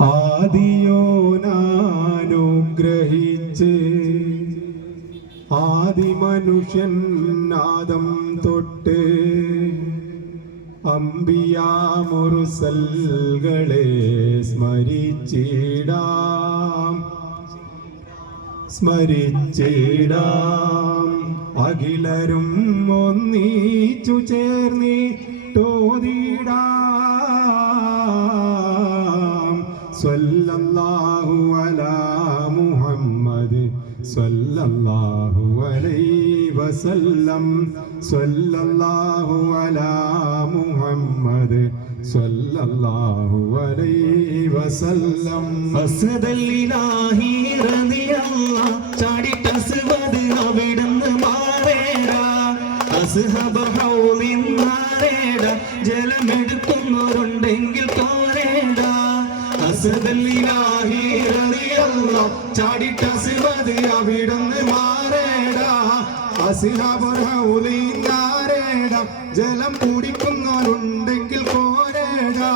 ആദിയോനാനുഗ്രഹിച്ച് ആദിമനുഷ്യൻ നാദം തൊട്ട് അമ്പിയാമുറുസൽകളെ സ്മരിച്ചിടാം. സ്മരിച്ചിടാം. അഖിലരും ഒന്നിച്ചു ചേർന്നിട്ടോതിടാം സ്വല്ലല്ലാഹു അലാ മുഹമ്മദ് സല്ലല്ലാഹു അലൈഹി വസല്ലം. സല്ലല്ലാഹു അലാ മുഹമ്മദ് സല്ലല്ലാഹു അലൈഹി വസല്ലം. അസ്ഹദല്ലിലാഹി റളിയല്ലാ ചാടിട്ടസ്വദ് അവിടുന്ന് മാറേട. അസ്ഹബ അവിടുന്ന് മാറേടാ. ജലം കുടിക്കുന്നവരുണ്ടെങ്കിൽ പോരേടാ.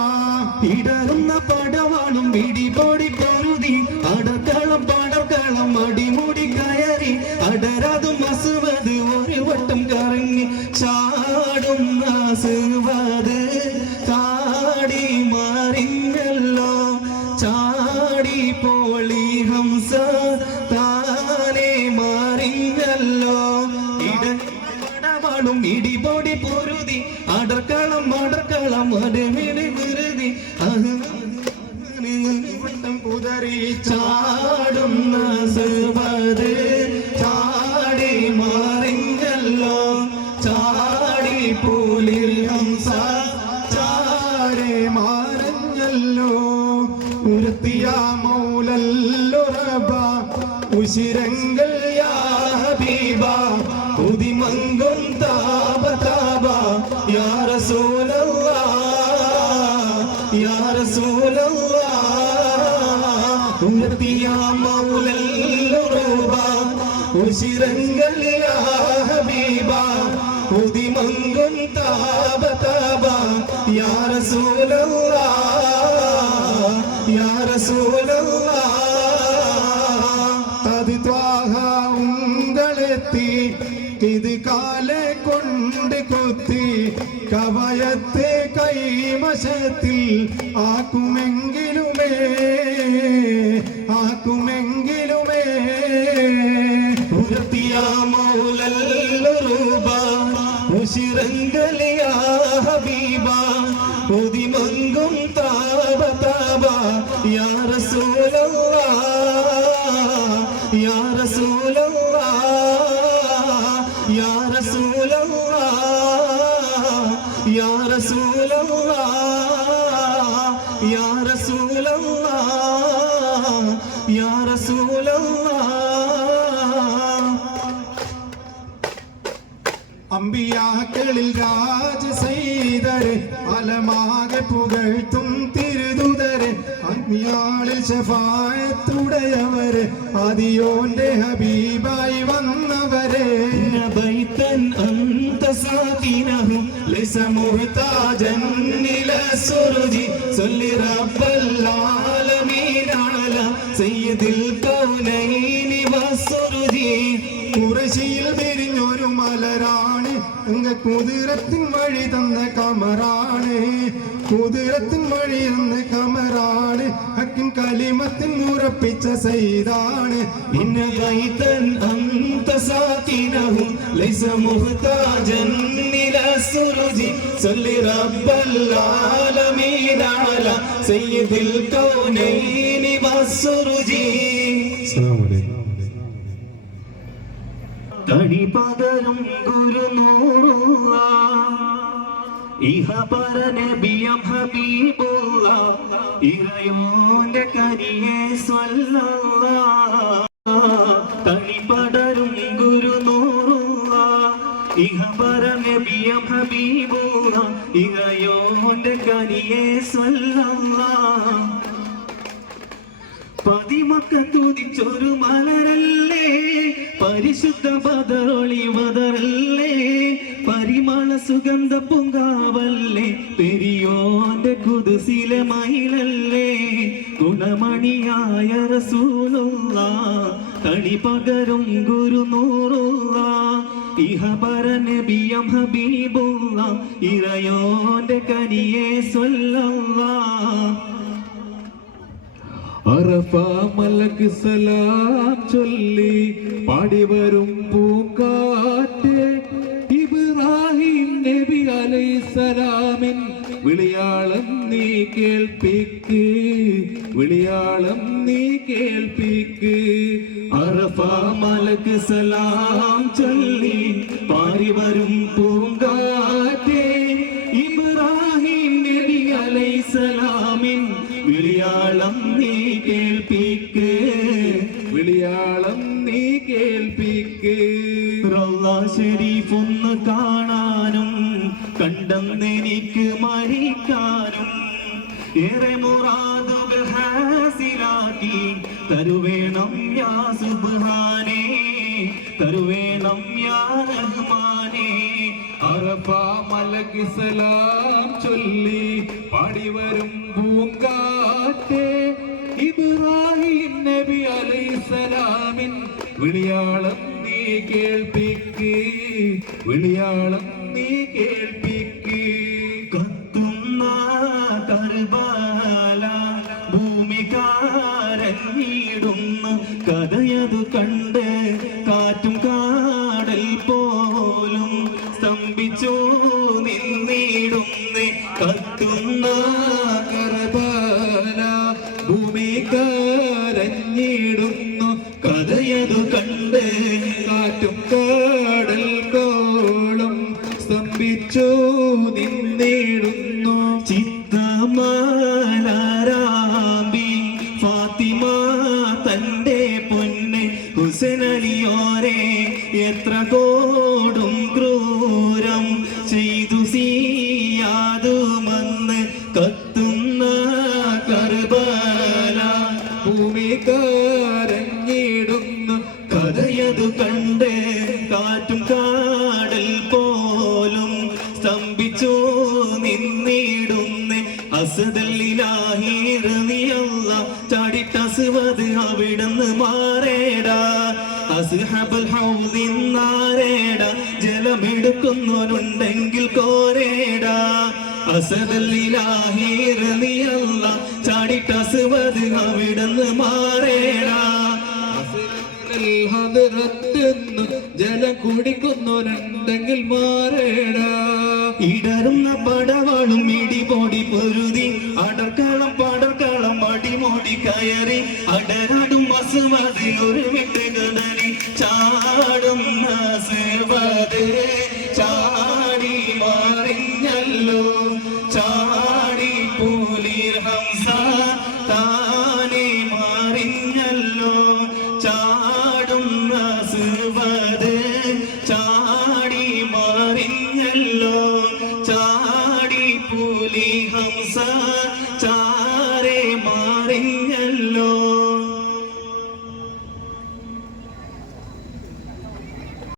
ഇടറുന്ന പടവാളും പിടിപൊടി കരുതി. അടക്കളം പടക്കളം അടിമുടി കയറി. അടരാതും അസുവത് ഒരു വട്ടം കറങ്ങി ചാടും അസുവത് മാറിഞ്ഞല്ലോ ഇട പടവാളും ഇടിപൊടി പൊരുതി. അടർക്കളം അടർക്കളം അടമിടി വിരുതി. കുതറി ചാടുന്ന സുവത് ചാടി മാറിങ്ങല്ലോ ചാടി പൂലിൽ ഹംസ. ചാരെ മാറഞ്ഞല്ലോ ഉരുത്തിയ മൗലല്ലുറബ. ഉശിരങ്ങൾ യാ ഹബീബ ഇത് കാലെ കൊണ്ട് കൊത്തി കവയത്തെ കൈവശത്തിൽ ആക്കുമെങ്കിലുമേ ആക്കുമെങ്കിലുമേ ഉദിമങ്കും താപ താപ യാ റസൂലല്ലാ യാ റസൂലല്ലാ യാ റസൂലല്ലാ യാ റസൂലല്ലാ യാ റസൂലല്ലാ യാ റസൂലല്ലാ. അമ്പിയാക്കളിൽ രാജ ചെയ്തരെ കാലമാകെ പുകഴ്ത്തും തിരുതുതരെ അഗ്നിയാളിൽ ഷഫായത്തുടയവരെ അതിയോന്റെ ഹബീബായി വന്നവരെ. ബൈത്തൻ അന്തസാദിനഹും ലൈസ മുഹ്താജൻ ഇല സുർജി സല്ലി റബ്ബൽ ആലമീൻ അല കൗനൈനി വസുർജി ഖുറൈശിയിൽ വിരിഞ്ഞൊരു മലരാണ് எங்க குதிரத்தின் வழி தந்த கமரானே குதிரத்தின் வழி தந்த கமரானே ஹக்கின் களிமத்தின் உறப்பிச்ச செய்தானே. இன்ன கைத்தன் அந்த சாக்கினகும் லைச முஹ்தாஜன் நில சுருஜி சொல்லி ரப்பல் ஆலமீன் அலா சையதில் கௌனைனி തടി പകരും ഗുരുനൂറുള്ള ഇഹ പരനബിയം ഹബീബുള്ള ഇറയോന്റെ കരിയെ തടി പടരും ഗുരുനൂറുള്ള ഇഹ പരനബിയം ഹബീബുള്ള ഇറയോന്റെ കരിയെ പതിമക്ക തുതിച്ചൊരു മലരല്ലേ പരിശുദ്ധ ബദറൊളി ബദറല്ലേ പരിമള സുഗന്ധ പൊങ്കാവല്ലേ? പെരിയോന്റെ കുതിസിലെ മയിലല്ലേ? ഗുണമണിയായ റസൂലുള്ള തണി പകരും ഗുരുനൂറുള്ള ഇഹപര നബിയം ഹബീബുള്ള ഇറയോന്റെ കനിയെ സ്വല്ലല്ലാ അറഫ മലക്ക് സലാം ചൊല്ലി പാടി വരും പൂക്കാറ്റ് ഇബ്രാഹിം നബി അലൈസലാമിൻ വിളിയാളം നീ കേൾപ്പിക്ക്. വിളിയാളം നീ കേൾപ്പിക്ക്. അറഫ മലക്ക് സലാം ചൊല്ലി പാടി വരും കണ്ടെന്നെനിക്ക് മരിക്കാനും ഏറെ മുറാദുകൾ ഹാസിലാക്കി. തരുവേണം യാ സുബ്ഹാനേ തരുവേണം യാ റഹ്മാനേ. അറഫ സലാം ചൊല്ലി പാടി വരും പൂങ്കാറ്റേ. ഇബ്രാഹിം നബി അലൈസലാമിൻ വിളിയാളം നീ കേൾപ്പിക്ക്. വിളിയാളം നീ കേൾപ്പിക്ക് ഭൂമി കരഞ്ഞിടുന്നു കഥയതു കണ്ട് കാറ്റും ഭൂമി കരഞ്ഞിടുന്നു കഥയതു കണ്ടേ കാറ്റും കാടൽ പോലും സ്തംഭിച്ചു നിന്നിടുന്ന്. അസദല്ലിലാഹിറിയല്ല ചാടിട്ടസുവത് അവിടുന്ന് മാറേടാ. അസ്ഹബൽ ഹൗദിന്നാരേടാ ജലമെടുക്കുന്നവനുണ്ടെങ്കിൽ കോരേടാ. അസദല്ലിലാഹിറിയല്ല ചാടിട്ടസുവത് അവിടുന്ന് മാറേടാ. ഹദറത്തെന്നു ജലം കുടിക്കുന്നവരുണ്ടെങ്കിൽ മാറേടാ. ഇടറുന്ന പടവാളും ഇടിപൊടി പൊരുതി അടർക്കളം പടർക്കളം അടിമോടി കയറി അടരാടും അസുവത് ഒരുമിട്ട് കടലി ചാടുന്ന സേവത്